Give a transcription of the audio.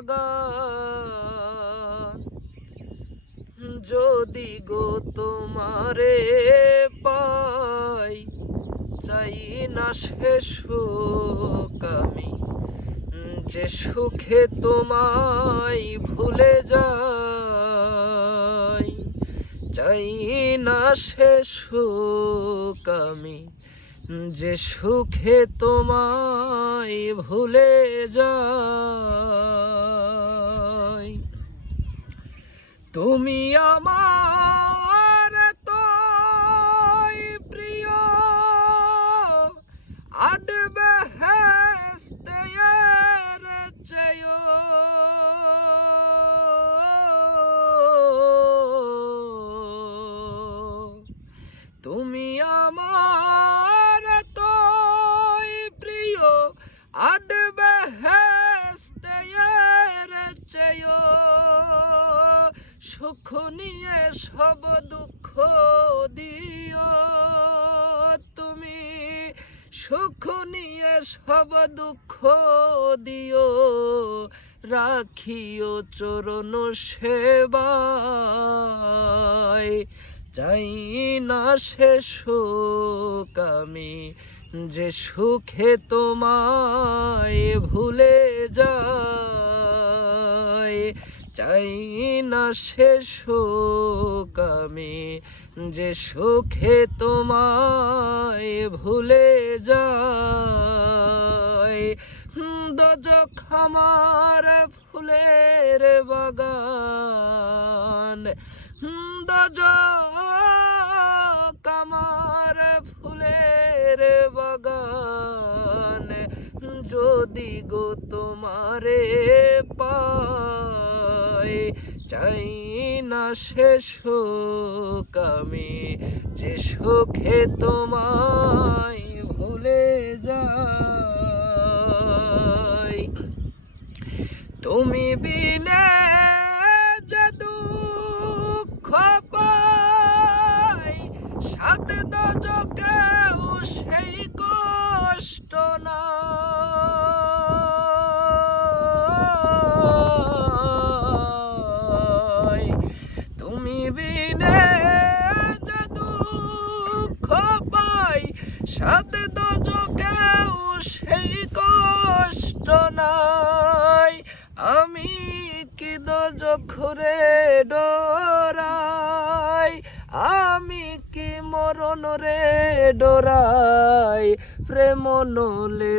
বাগান। যদি গো তোমারে পাই, চাই না সে সুখ আমি, যে সুখে তোমায় ভুলে যাই। চাই না সে সুখ আমি, যে সুখে তোমায় ভুলে যাই। তুমি আমার এতই প্রিয়, আট বেহেশতের চেয়েও তুমি আমার এতই প্রিয়, আট বেহেশতের চেয়েও সুখ নিয়ে সব দুঃখ দিও তুমি, সুখ নিয়ে সব দুঃখ দিও, রাখিও চরণ সেবায়। চাই না সে সুখ আমি, যে সুখে তোমায় ভুলে যাই। চাই না সে সুখ আমি, যে সুখে তোমায় ভুলে যাই। দোজখ আমার ফুলের বাগান, দোজখ আমার ফুলের বাগান। যদি গো তোমারে পাই, চাই না সে সুখ আমি, যে সুখে তোমায় ভুলে যাই। তুমি বিনে যে দুঃখ পাই, সাত দোজখেও সেই কষ্ট নাই। তুমি বিনে যে দুঃখ পাই, সাত দোজখেও সেই কষ্ট নাই। আমি কি দোজখরে ডরাই, আমি কি মরণ রে ডরাই, প্রেম নলে